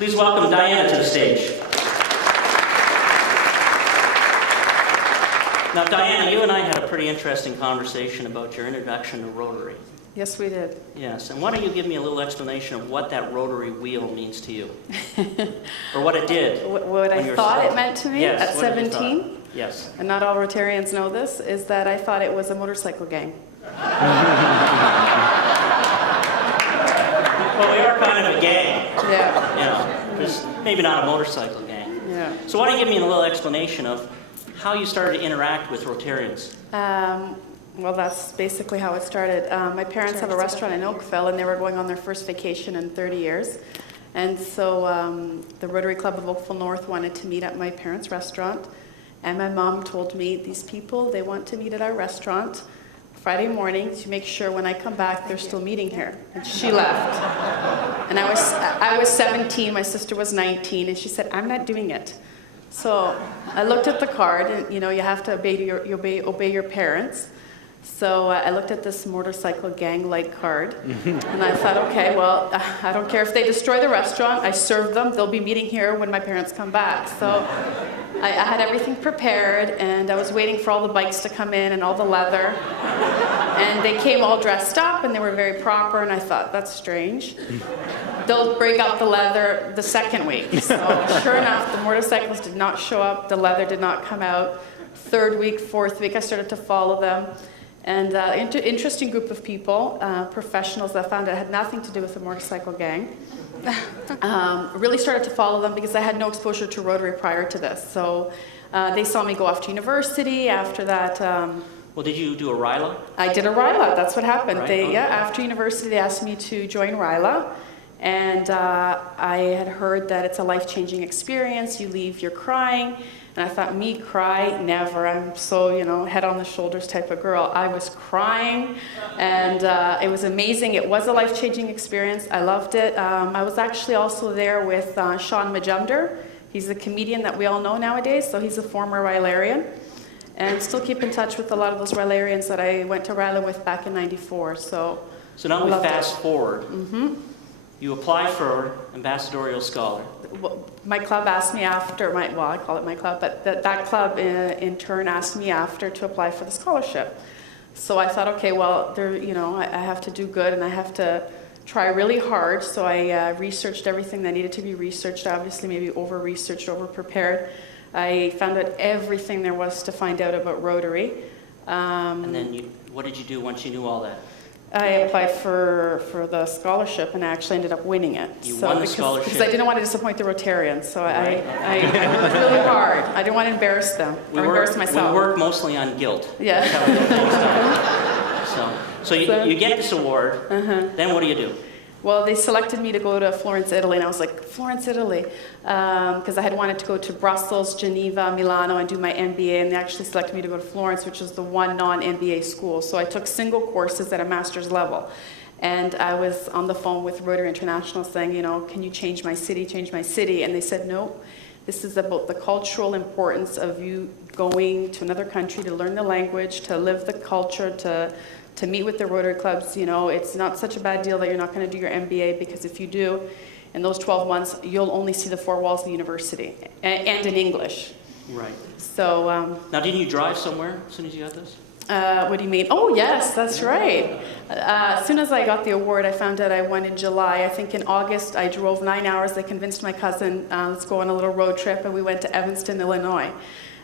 Please welcome Diana to the stage. Now, Diana, you and I had a pretty interesting conversation about your introduction to Rotary. Yes, we did. Yes, and why don't you give me a little explanation of what that Rotary wheel means to you? Or what it did. What I thought it meant to me at 17? Yes. And not all Rotarians know this, is that I thought it was a motorcycle gang. Well, we are kind of a gang. Yeah. You know, just maybe not a motorcycle gang. Yeah. So why don't you give me a little explanation of how you started to interact with Rotarians? Well, that's basically how it started. My parents have a restaurant in Oakville, and they were going on their first vacation in 30 years. And so the Rotary Club of Oakville North wanted to meet at my parents' restaurant. And my mom told me, these people, they want to meet at our restaurant Friday morning to make sure when I come back, they're still meeting here. And she left. And I was 17, my sister was 19, and she said, I'm not doing it. So I looked at the card, and you know, you have to obey your parents. So I looked at this motorcycle gang-like card, and I thought, okay, well, I don't care if they destroy the restaurant. I served them. They'll be meeting here when my parents come back. So I had everything prepared, and I was waiting for all the bikes to come in and all the leather. And they came all dressed up, and they were very proper, and I thought, that's strange. They'll break out the leather the second week. So sure enough, the motorcycles did not show up. The leather did not come out. Third week, fourth week, I started to follow them. And interesting group of people, professionals that I found it had nothing to do with the motorcycle gang. Really started to follow them because I had no exposure to Rotary prior to this. So they saw me go off to university. After that... well, did you do a RILA? I did a RILA. That's what happened. Right. Yeah, after university, they asked me to join RILA. And I had heard that it's a life-changing experience. You leave, you're crying. And I thought, me cry? Never. I'm so, you know, head on the shoulders type of girl. I was crying, and it was amazing. It was a life-changing experience. I loved it. I was actually also there with Sean Majumder. He's a comedian that we all know nowadays, so he's a former Rylarian. And still keep in touch with a lot of those Rylarians that I went to Ryla with back in '94. So now we fast forward. You apply for ambassadorial scholar. Well, my club asked me after, well, I call it my club, but that club in turn asked me after to apply for the scholarship. So I thought, okay, well, you know, I have to do good and I have to try really hard. So I researched everything that needed to be researched, obviously maybe over-researched, over-prepared. I found out everything there was to find out about Rotary. And then what did you do once you knew all that? I applied for the scholarship and I actually ended up winning it. You won the scholarship? Because I didn't want to disappoint the Rotarians, so I worked really hard. I didn't want to embarrass them or embarrass myself. We work mostly on guilt. Yeah. So you get this award, then what do you do? Well, they selected me to go to Florence, Italy, and I was like, Florence, Italy? Because I had wanted to go to Brussels, Geneva, Milano, and do my MBA, and they actually selected me to go to Florence, which is the one non-MBA school. So I took single courses at a master's level. And I was on the phone with Rotary International saying, you know, can you change my city, change my city? And they said, no, this is about the cultural importance of you going to another country to learn the language, to live the culture, to meet with the Rotary clubs. You know, it's not such a bad deal that you're not going to do your MBA, because if you do, in those 12 months, you'll only see the four walls of the university, and in English. Right. So. Now, didn't you drive somewhere as soon as you got this? What do you mean? Oh, yes, that's right. As soon as I got the award, I found out I won in July. I think in August, I drove 9 hours. I convinced my cousin, let's go on a little road trip, and we went to Evanston, Illinois.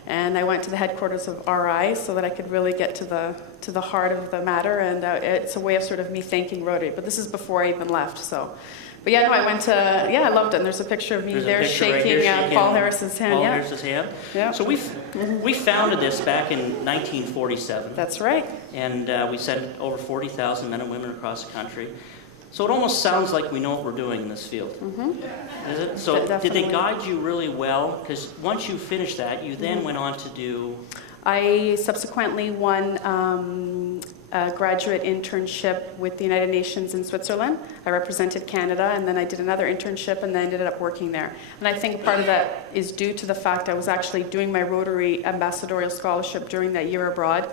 And I went to the headquarters of RI so that I could really get to the heart of the matter, and it's a way of sort of me thanking Rotary. But this is before I even left, so. But yeah, no, I went to, I loved it. And there's a picture of me there shaking Paul Harris's hand. Paul Harris's hand? Yeah. So we founded this back in 1947. That's right. And we sent over 40,000 men and women across the country. So it almost sounds like we know what we're doing in this field. Is it? So did they guide you really well? Because once you finished that, you then went on to do... I subsequently won a graduate internship with the United Nations in Switzerland. I represented Canada, and then I did another internship, and then ended up working there. And I think part of that is due to the fact I was actually doing my Rotary Ambassadorial Scholarship during that year abroad.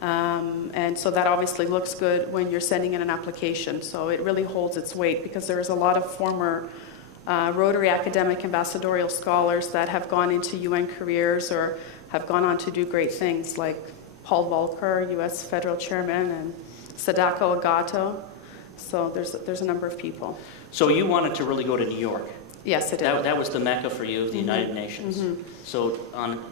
And so that obviously looks good when you're sending in an application. So it really holds its weight, because there's a lot of former Rotary academic ambassadorial scholars that have gone into UN careers or have gone on to do great things, like Paul Volcker, U.S. federal chairman, and Sadako Agato. So there's a number of people. So you wanted to really go to New York. Yes, I did. That was the mecca for you, the United Nations. So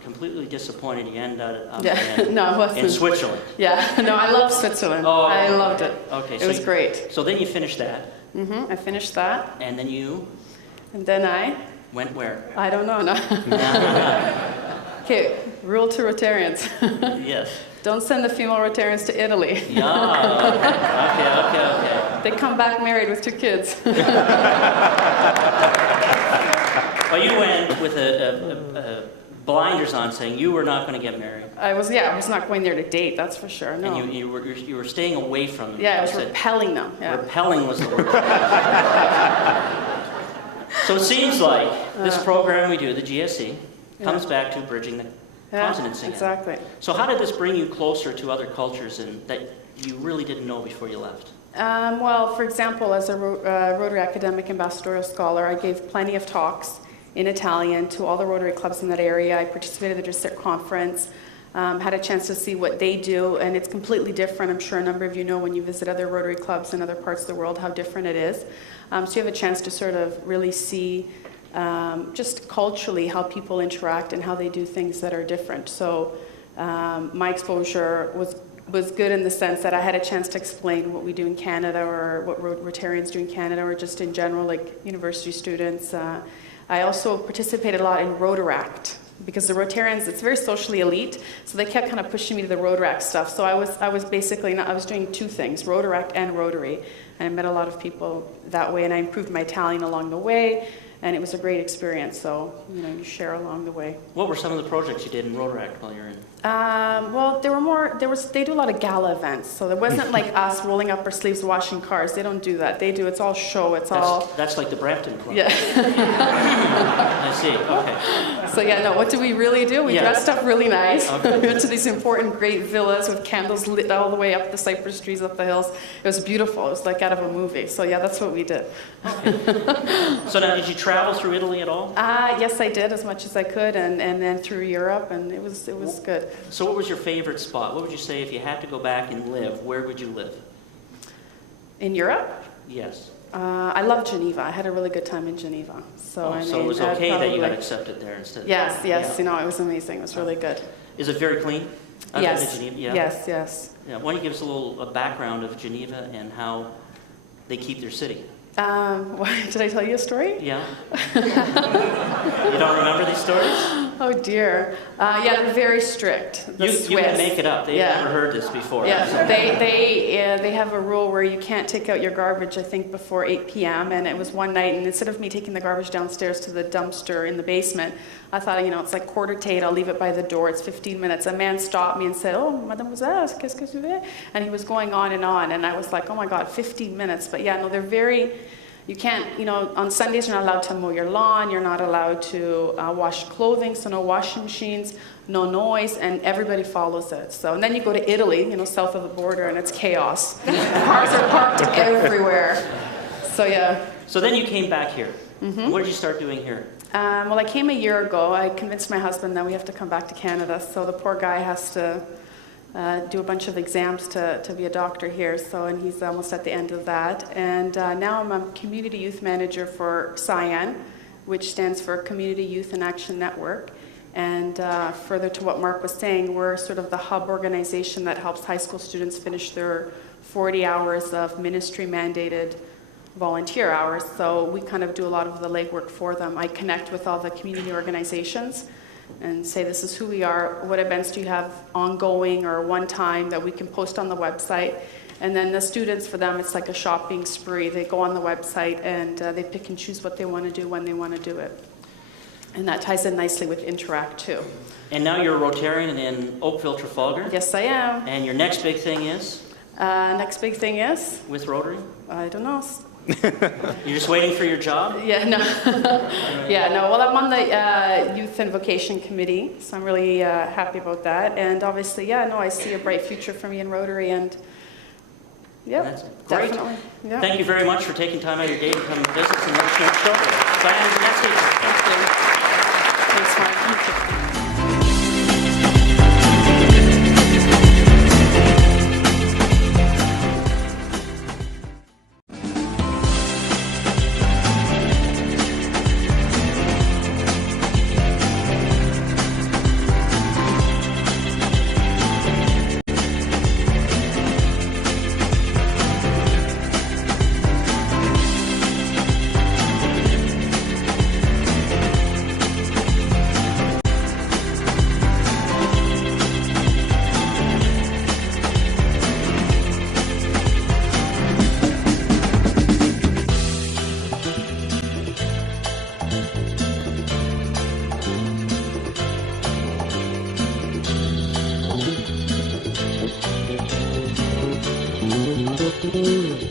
completely disappointed, you ended up No, it wasn't. in Switzerland. Yeah, no, I love Switzerland. Oh, I loved it. Okay, It was great. So then you finished that. I finished that, And then you and then I went where? don't know. No. Okay, rule to Rotarians. Yes. Don't send the female Rotarians to Italy. Yeah, okay. They come back married with 2 kids. Well, you went with a blinders on, saying you were not going to get married. I was not going there to date, that's for sure. No. And you were staying away from them. Yeah, I was repelling them. Yeah. Repelling was the word. So it seems like this program we do, the GSE, comes back to bridging the continents again. Exactly. So how did this bring you closer to other cultures and that you really didn't know before you left? Well, for example, as a Rotary Academic Ambassadorial Scholar, I gave plenty of talks in Italian to all the Rotary clubs in that area. I participated in the district conference, had a chance to see what they do, and it's completely different. I'm sure a number of you know when you visit other Rotary clubs in other parts of the world how different it is. So you have a chance to sort of really see just culturally how people interact and how they do things that are different. So my exposure was good in the sense that I had a chance to explain what we do in Canada or what Rotarians do in Canada or just in general, like university students. I also participated a lot in Rotaract because the Rotarians, it's very socially elite, so they kept kind of pushing me to the Rotaract stuff. So I was basically, I was doing 2 things, Rotaract and Rotary, and I met a lot of people that way, and I improved my Italian along the way, and it was a great experience, so, you share along the way. What were some of the projects you did in Rotaract while you were in? Well, they do a lot of gala events, so there wasn't like us rolling up our sleeves washing cars. They don't do that. It's all show, That's like the Brampton Club. Yeah. I see, okay. So yeah, no, what did we really do? We dressed up really nice. We went to these important great villas with candles lit all the way up the cypress trees, up the hills. It was beautiful. It was like out of a movie. So yeah, that's what we did. Okay. So now, did you travel through Italy at all? Yes, I did, as much as I could, and then through Europe, and it was good. So what was your favorite spot? What would you say if you had to go back and live? Where would you live? In Europe? Yes. I love Geneva. I had a really good time in Geneva. So it was okay that you got accepted there instead? Yes. Yeah. It was amazing. It was really good. Is it very clean? Yes. Geneva? Yeah. Yes. Yeah. Why don't you give us a background of Geneva and how they keep their city? Did I tell you a story? Yeah. You don't remember these stories? Oh dear. Yeah, they're very strict. You can make it up. They've never heard this before. Yeah, they have a rule where you can't take out your garbage, I think, before 8 p.m. And it was one night, and instead of me taking the garbage downstairs to the dumpster in the basement, I thought, it's like 7:45, I'll leave it by the door, it's 15 minutes. A man stopped me and said, "Oh, mademoiselle, qu'est-ce que tu veux?" And he was going on, and I was like, oh my God, 15 minutes. But yeah, no, they're very... You can't, on Sundays you're not allowed to mow your lawn, you're not allowed to wash clothing, so no washing machines, no noise, and everybody follows it. So, and then you go to Italy, south of the border, and it's chaos. Cars are parked everywhere. So yeah. So then you came back here. Mm-hmm. What did you start doing here? Well, I came a year ago. I convinced my husband that we have to come back to Canada, so the poor guy has to do a bunch of exams to be a doctor here, and he's almost at the end of that. And now I'm a community youth manager for CYAN, which stands for Community Youth in Action Network. And further to what Mark was saying, we're sort of the hub organization that helps high school students finish their 40 hours of ministry-mandated volunteer hours. So we kind of do a lot of the legwork for them. I connect with all the community organizations and say, this is who we are, what events do you have ongoing or one time that we can post on the website. And then the students, for them, it's like a shopping spree. They go on the website and they pick and choose what they want to do when they want to do it. And that ties in nicely with Interact, too. And now you're a Rotarian in Oakville, Trafalgar? Yes, I am. And your next big thing is? Next big thing is? With Rotary? I don't know. You're just waiting for your job? Yeah, no. Yeah, no. Well, I'm on the Youth and Vocation Committee, so I'm really happy about that. And obviously, I see a bright future for me in Rotary, and that's great. Definitely. Yeah. Thank you very much for taking time out of your day to come visit and let us know your story. Diannadinevski. Thank you. Thanks, Mark. Thank you. Thank you.